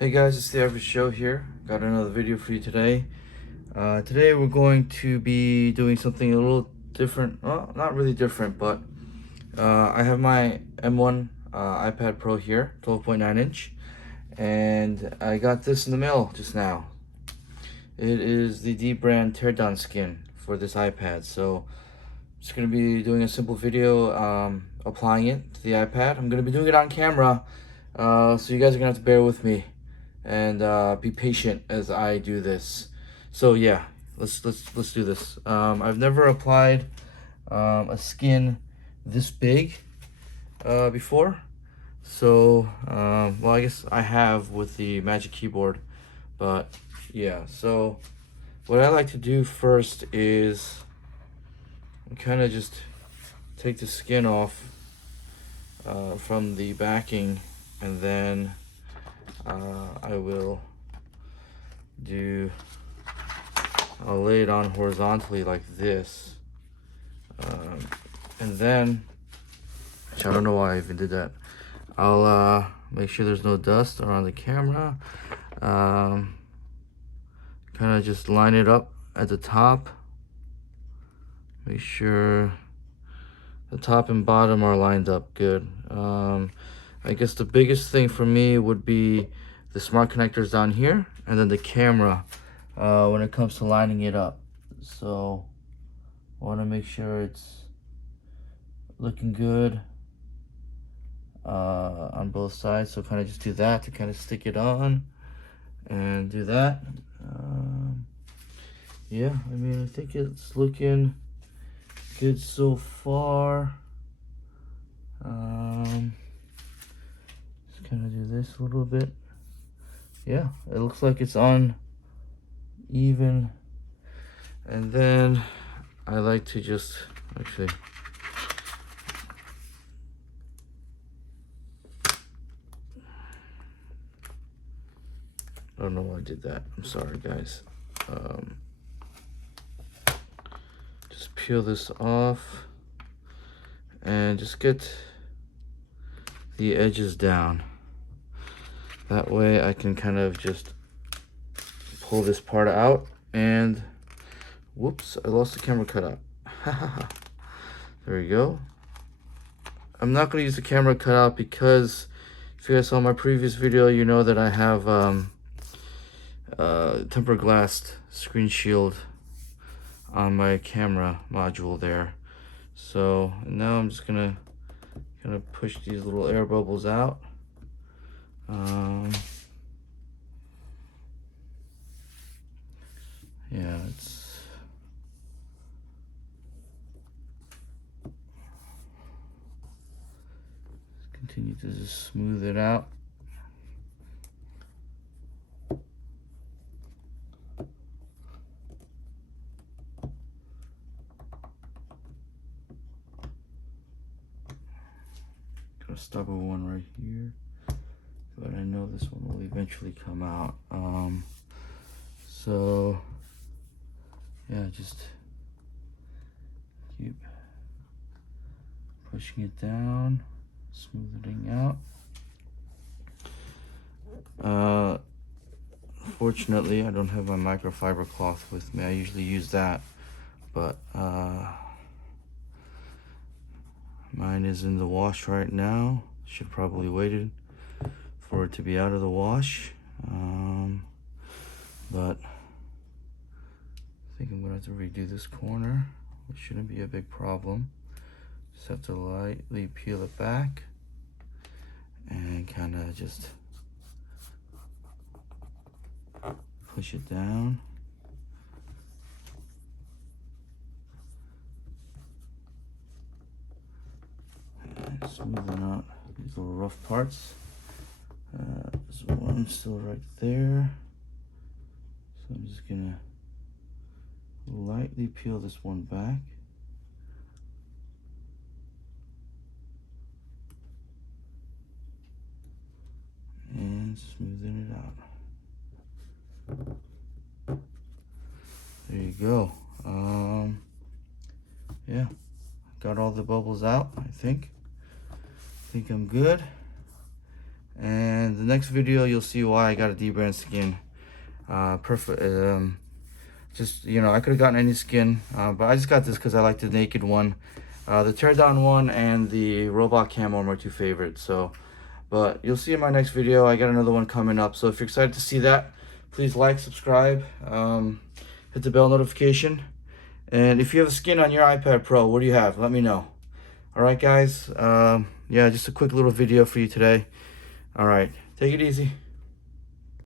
Hey guys, it's the Average Show here. Got another video for you today. Today we're going to be doing something a little different. Well, not really different, but I have my M1 iPad Pro here, 12.9 inch, and I got this in the mail just now. It is the dBrand Teardown Skin for this iPad. So I'm just going to be doing a simple video applying it to the iPad. I'm going to be doing it on camera, so you guys are going to have to bear with me and be patient as I do this. So yeah, let's do this. I've never applied a skin this big before. So well, I guess I have with the Magic Keyboard, but yeah. So what I like to do first is kind of just take the skin off from the backing, and then I'll lay it on horizontally like this, and then, which I don't know why I even did that. I'll make sure there's no dust around the camera. Kind of just line it up at the top. Make sure the top and bottom are lined up good. I guess the biggest thing for me would be the smart connectors down here, and then the camera when it comes to lining it up. So I want to make sure it's looking good on both sides. So kind of just do that to kind of stick it on and do that. Yeah, I mean, I think it's looking good so far. Just kind of do this a little bit. Yeah, it looks like it's on even. And then I like to just actually I don't know why I did that. I'm sorry, guys. Just peel this off and just get the edges down. That way I can kind of just pull this part out, and whoops, I lost the camera cutout. There we go. I'm not going to use the camera cutout because if you guys saw my previous video, you know that I have tempered glass screen shield on my camera module there. So now I'm just gonna kind of push these little air bubbles out. Yeah, it's continue to just smooth it out. Got a stubborn one right here, but I know this one will eventually come out. So yeah, just keep pushing it down, smoothing out. Fortunately, I don't have my microfiber cloth with me. I usually use that, but mine is in the wash right now. Should probably waited for it to be out of the wash, but I think I'm gonna have to redo this corner, which shouldn't be a big problem. Just have to lightly peel it back and kind of just push it down. And smoothing out these little rough parts. There's one still right there. So I'm just gonna lightly peel this one back. And smoothing it out. There you go. Yeah, got all the bubbles out, I think. I'm good. And the next video, you'll see why I got a dBrand skin. Perfect. Just, you know, I could have gotten any skin, but I just got this because I like the naked one. The teardown one and the robot camo are my two favorites. So, but you'll see in my next video, I got another one coming up. So if you're excited to see that, please like, subscribe, hit the bell notification. And if you have a skin on your iPad Pro, what do you have? Let me know. All right, guys. Yeah, just a quick little video for you today. All right, take it easy.